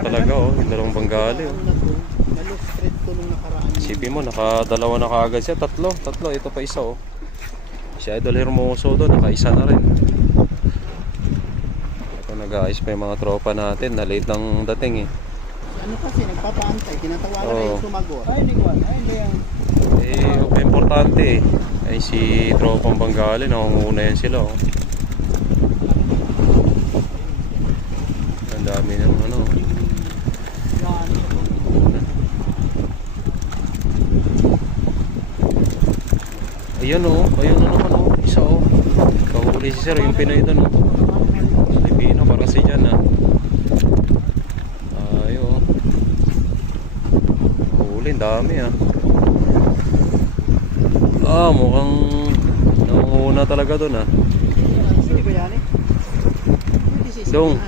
talaga oh, yung dalawang Bengali oh. Isipin mo, nakadalawa na kaagad siya. Tatlo, ito pa isa oh. Si Idol Hermoso doon, nakaisa na rin. Ito nag-aayos pa yung mga tropa natin na late lang dating eh. Ano kasi, nagpapaantay, tinatawagan na yung sumagot. Ay, hindi yan. Eh, importante eh. Ay si tropang Bengali, nakunguna yan sila oh. Ang dami ng ano. Ayan oh, ayun na naman oh, isa oh. Kahuli si sir, yung Pinoy doon oh. Filipino, parang si Jan ah. Ayun oh. Kahuli, dami ah. Mukhang nangunguna talaga doon ah. Hindi ba yan eh? Dong.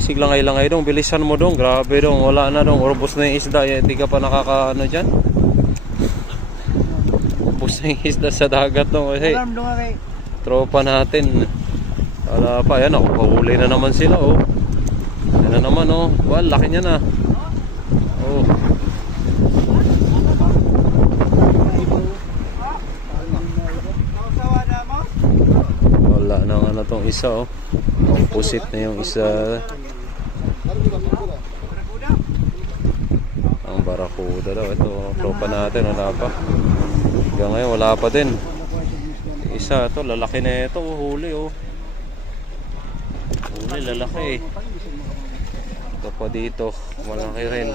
Siglangay-langay dong, bilisan mo dong, grabe dong, wala na dong, orbos na yung isda, hindi ka pa nakakaano dyan. Orbos na yung isda sa dagat dong, kasi tropa natin. Wala pa, yan ako, kahuli na naman sila oh. Yan na naman oh, well, laki niya na. Oh. Wala na nga na tong isa oh. Opposite na yung isa. Ang barakuda daw. Ito, tropa natin. Wala pa. Hanggang ngayon, wala pa din. Isa, ito, lalaki na ito. Huli, oh. Huli, lalaki. Ito pa dito. Malaki rin.